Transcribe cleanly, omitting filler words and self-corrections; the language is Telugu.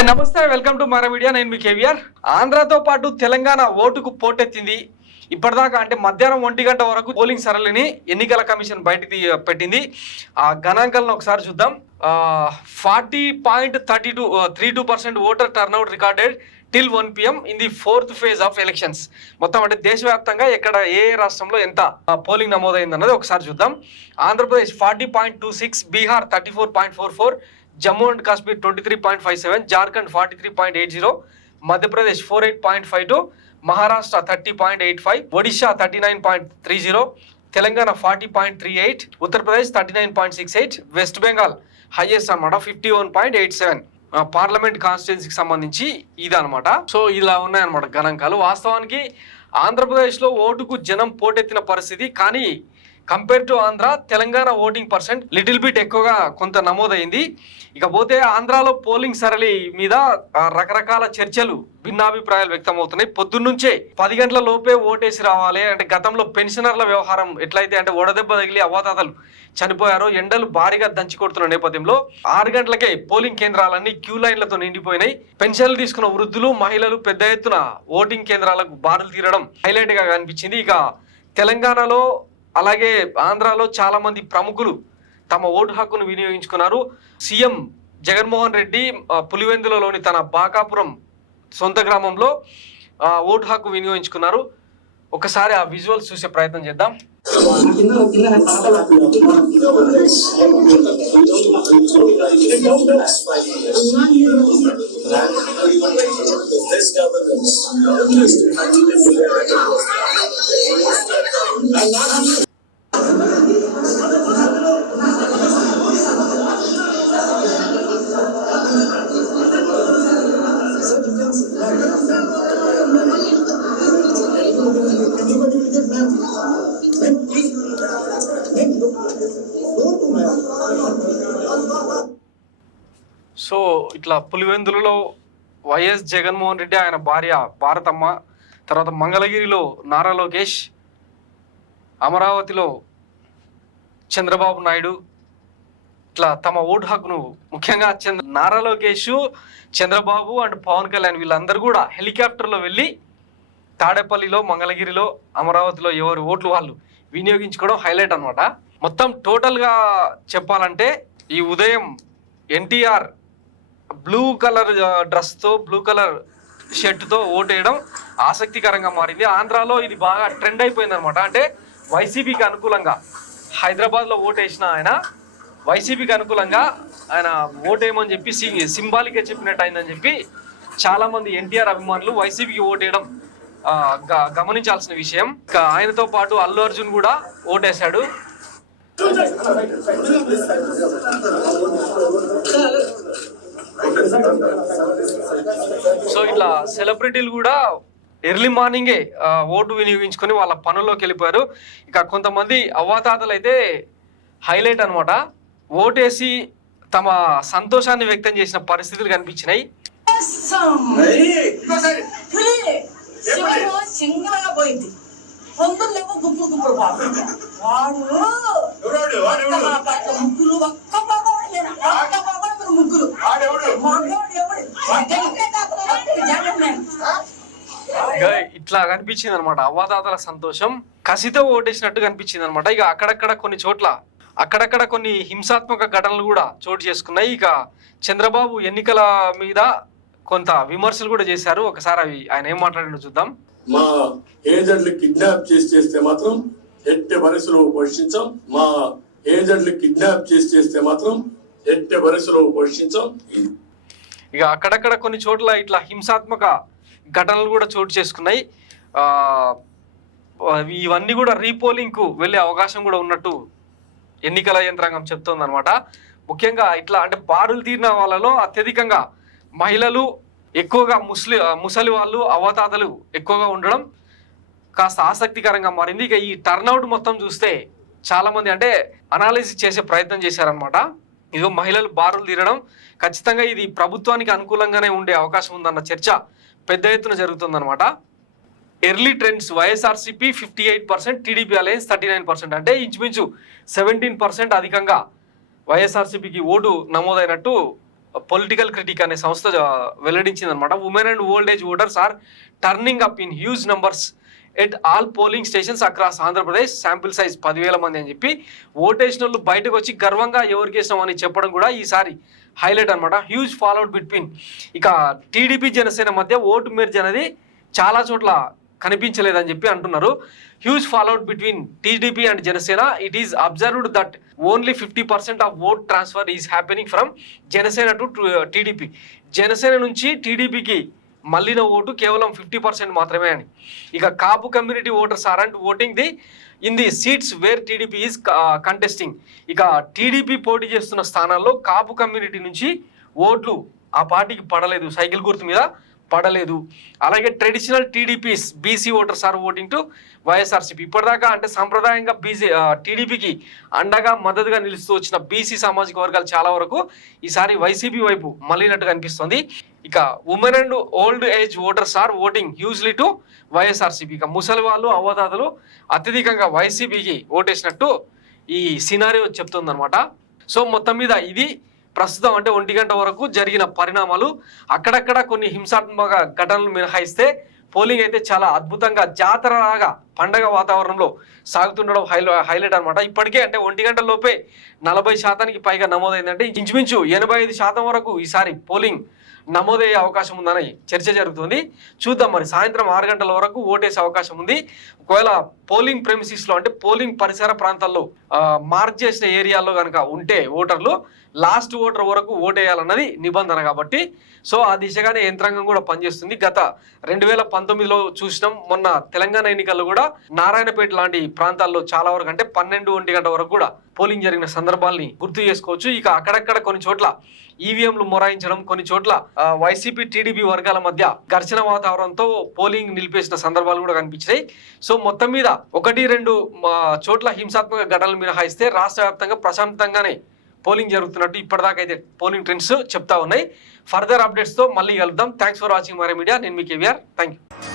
హాయ్ నమస్తే, వెల్కమ్ టు మరో మీడియా. నేను మీ కేవీఆర్. ఆంధ్రతో పాటు తెలంగాణ ఓటుకు పోటెత్తింది. ఇప్పటిదాకా అంటే మధ్యాహ్నం 1 గంట వరకు పోలింగ్ సరళిని ఎన్నికల కమిషన్ బయటికి పెట్టింది. ఆ గణాంకాలను ఒకసారి చూద్దాం. 40.32% voter turnout recorded till 1 PM in the 4th phase of elections. మొత్తం అంటే దేశవ్యాప్తంగా ఎక్కడ ఏ రాష్ట్రంలో ఎంత పోలింగ్ నమోదైంది అన్నది ఒకసారి చూద్దాం. Andhra Pradesh 40.26, Bihar 34.44, Jammu and Kashmir 23.57, Jharkhand 43.80, Madhya Pradesh 48.52, Maharashtra 30.85, Odisha 39.30, Telangana 40.38, Uttar Pradesh 39.68, west Bengal highest అనమాట 51.87. పార్లమెంట్ కాన్స్టిట్యున్సీకి సంబంధించి ఇది అనమాట. సో ఇలా ఉన్నాయన్నమాట గణాంకాలు. వాస్తవానికి ఆంధ్రప్రదేశ్లో ఓటుకు జనం పోటెత్తిన పరిస్థితి, కానీ compare to Andhra Telangana voting percent little bit ఎక్కువగా కొంత నమోదైంది. ఇకపోతే ఆంధ్రాలో పోలింగ్ సరళి మీద రకరకాల చర్చలు, భిన్నాభిప్రాయాలు వ్యక్తమవుతున్నాయి. పొద్దున్నుంచే 10 గంటల లోపే ఓటేసి రావాలి అంటే, గతంలో పెన్షనర్ల వ్యవహారం ఎట్లయితే అంటే వడదెబ్బ తగిలి అవ్వాతాతలు చనిపోయారో, ఎండలు భారీగా దంచి కొడుతున్న నేపథ్యంలో 6 గంటలకే పోలింగ్ కేంద్రాలన్నీ క్యూ లైన్లతో నిండిపోయినాయి. పెన్షన్లు తీసుకున్న వృద్ధులు, మహిళలు పెద్ద ఎత్తున ఓటింగ్ కేంద్రాలకు బారులు తీరడం హైలైట్ గా కనిపించింది. ఇక తెలంగాణలో అలాగే ఆంధ్రాలో చాలా మంది ప్రముఖులు తమ ఓటు హక్కును వినియోగించుకున్నారు. సీఎం జగన్మోహన్ రెడ్డి పులివెందులలోని తన బాకాపురం సొంత గ్రామంలో ఓటు హక్కు వినియోగించుకున్నారు. ఒకసారి ఆ విజువల్స్ చూసే ప్రయత్నం చేద్దాం. సో ఇట్లా పులివెందులలో వైఎస్ జగన్మోహన్ రెడ్డి, ఆయన భార్య భారతమ్మ, తర్వాత మంగళగిరిలో నారా లోకేష్, అమరావతిలో చంద్రబాబు నాయుడు ఇట్లా తమ ఓటు హక్కును, ముఖ్యంగా నారా లోకేష్, చంద్రబాబు అండ్ పవన్ కళ్యాణ్ వీళ్ళందరూ కూడా హెలికాప్టర్లో వెళ్ళి తాడేపల్లిలో, మంగళగిరిలో, అమరావతిలో ఎవరి ఓట్లు వాళ్ళు వినియోగించుకోవడం హైలైట్ అనమాట. మొత్తం టోటల్గా చెప్పాలంటే ఈ ఉదయం ఎన్టీఆర్ బ్లూ కలర్ డ్రెస్తో, బ్లూ కలర్ షర్ట్తో ఓటు వేయడం ఆసక్తికరంగా మారింది. ఆంధ్రాలో ఇది బాగా ట్రెండ్ అయిపోయింది అనమాట. అంటే వైసీపీకి అనుకూలంగా హైదరాబాద్లో ఓటు వేసిన ఆయన వైసీపీకి అనుకూలంగా ఆయన ఓటు వేయమని చెప్పి సింబాలిక్గా చెప్పినట్టు అయిందని చెప్పి చాలామంది ఎన్టీఆర్ అభిమానులు వైసీపీకి ఓటు వేయడం గమనించాల్సిన విషయం. ఇంకా ఆయనతో పాటు అల్లు అర్జున్ కూడా ఓటేశాడు. సో ఇట్లా సెలబ్రిటీలు కూడా ఎర్లీ మార్నింగే ఓటు వినియోగించుకొని వాళ్ళ పనుల్లోకి వెళ్ళిపోయారు. ఇక కొంతమంది అవ్వాతాతలు అయితే హైలైట్ అనమాట, ఓటేసి తమ సంతోషాన్ని వ్యక్తం చేసిన పరిస్థితులు కనిపించినాయి. ఇట్లా కనిపించింది అనమాట అవ్వాతాతల సంతోషం. కసితో ఓటేసినట్టు కనిపించింది అనమాట. ఇక అక్కడక్కడ కొన్ని హింసాత్మక ఘటనలు కూడా చోటు చేసుకున్నాయి. ఇక చంద్రబాబు ఎన్నికల మీద కొంత విమర్శలు కూడా చేశారు. ఒకసారి అవి ఆయన ఏం మాట్లాడినో చూద్దాం. మా ఏజెంట్లు కిడ్నాప్ చేస్తే మాత్రం ఎట్టి పరిస్థితుల్లో పోషించాం. మా ఏజెంట్లు కిడ్నాప్ చేస్తే మాత్రం ఎట్టి పరిస్థితుల్లో పోషించాం. ఇక అక్కడక్కడ కొన్ని చోట్ల ఇట్లా హింసాత్మక ఘటనలు కూడా చోటు చేసుకున్నాయి. ఇవన్నీ కూడా రీపోలింగ్ కు వెళ్ళే అవకాశం కూడా ఉన్నట్టు ఎన్నికల యంత్రాంగం చెప్తోంది అనమాట. ముఖ్యంగా ఇట్లా అంటే బారులు తీరిన వాళ్ళలో అత్యధికంగా మహిళలు, ఎక్కువగా ముసలి వాళ్ళు, అవతాతలు ఎక్కువగా ఉండడం కాస్త ఆసక్తికరంగా మారింది. ఇక ఈ టర్న్అవుట్ మొత్తం చూస్తే చాలా మంది అంటే అనాలిసిస్ చేసే ప్రయత్నం చేశారనమాట. ఇదిగో మహిళలు బారులు తీరడం, ఖచ్చితంగా ఇది ప్రభుత్వానికి అనుకూలంగానే ఉండే అవకాశం ఉందన్న చర్చ పెద్ద ఎత్తున జరుగుతుందన్నమాట. Early trends YSRCP 58%, TDP alliance 39%, అంటే ఇంచుమించు 17% అధికంగా వైఎస్ఆర్సీపీకి ఓటు నమోదైనట్టు పొలిటికల్ క్రిటిక్ అనే సంస్థ వెల్లడించింది అనమాట. Women and old age voters are turning up in huge numbers at all polling stations across Andhra Pradesh. Sample size 10,000 మంది అని చెప్పి ఓటేసిన వాళ్ళు బయటకు వచ్చి గర్వంగా ఎవరికి వేసినాం అని చెప్పడం కూడా ఈసారి హైలైట్ అనమాట. హ్యూజ్ ఫాలోఅవుట్ బిట్వీన్ ఇక టీడీపీ జనసేన మధ్య ఓటు మెర్జ్ అనేది చాలా చోట్ల కనిపించలేదని చెప్పి అంటున్నారు. Huge fallout between TDP and Janasena. It is observed that only 50% of vote transfer is happening from Janasena to TDP. Janasena నుంచి టీడీపీకి మళ్ళిన ఓటు కేవలం 50% మాత్రమే అని. ఇక Kapu community voters are and voting in the seats where TDP is contesting. ఇక టీడీపీ పోటీ చేస్తున్న స్థానాల్లో కాపు కమ్యూనిటీ నుంచి ఓట్లు ఆ పార్టీకి పడలేదు, సైకిల్ గుర్తు మీద పడలేదు. అలాగే traditional TDP's BC voters are voting to YSRCP. ఇప్పటిదాకా అంటే సాంప్రదాయంగా టీడీపీకి అండగా మద్దతుగా నిలుస్తూ వచ్చిన బీసీ సామాజిక వర్గాలు చాలా వరకు ఈసారి వైసీపీ వైపు మళ్ళినట్టుగా అనిపిస్తుంది. ఇక women and old age voters are voting hugely to YSRCP. ఇక ముసలి వాళ్ళు అవతాతలు అత్యధికంగా వైసీపీకి ఓటేసినట్టు ఈ సినారియో చెప్తుందన్నమాట. సో మొత్తం మీద ఇది ప్రస్తుతం అంటే 1 గంట వరకు జరిగిన పరిణామాలు. అక్కడక్కడ కొన్ని హింసాత్మక ఘటనలు మినహాయిస్తే పోలింగ్ అయితే చాలా అద్భుతంగా జాతరలాగా పండగ వాతావరణంలో సాగుతుండడం హైలైట్ అనమాట. ఇప్పటికే అంటే 1 గంట లోపే 40% పైగా నమోదైందంటే ఇంచుమించు 85% వరకు ఈసారి పోలింగ్ నమోదయ్యే అవకాశం ఉందని చర్చ జరుగుతుంది. చూద్దాం మరి సాయంత్రం 6 గంటల వరకు ఓటేసే అవకాశం ఉంది. ఒకవేళ పోలింగ్ ప్రెమిసిస్లో అంటే పోలింగ్ పరిసర ప్రాంతాల్లో మార్క్ చేసిన ఏరియాల్లో కనుక ఉంటే ఓటర్లు లాస్ట్ ఓటర్ వరకు ఓటేయాలన్నది నిబంధన కాబట్టి సో ఆ దిశగానే యంత్రాంగం కూడా పనిచేస్తుంది. గత 2019లో చూసినాం, మొన్న తెలంగాణ ఎన్నికల్లో కూడా నారాయణపేట లాంటి ప్రాంతాల్లో చాలా వరకు అంటే 12-1 గంట వరకు కూడా పోలింగ్ జరిగిన సందర్భాల్ని గుర్తు చేసుకోవచ్చు. ఇక అక్కడక్కడ కొన్ని చోట్ల ఈవీఎంలు మొరాయించడం, కొన్ని చోట్ల వైసీపీ టీడీపీ వర్గాల మధ్య ఘర్షణ వాతావరణంతో పోలింగ్ నిలిపేసిన సందర్భాలు కూడా కనిపించాయి. సో మొత్తం మీద 1-2 చోట్ల హింసాత్మక ఘటనలు మినహాయిస్తే రాష్ట్ర వ్యాప్తంగా ప్రశాంతంగానే పోలింగ్ జరుగుతున్నట్టు ఇప్పటిదాకా అయితే పోలింగ్ ట్రెండ్స్ చెప్తా ఉన్నాయి. ఫర్దర్ అప్డేట్స్తో మళ్ళీ కలుద్దాం. థ్యాంక్స్ ఫర్ వాచింగ్ మరే మీడియా. నేను మీ కేవీఆర్. Thank you.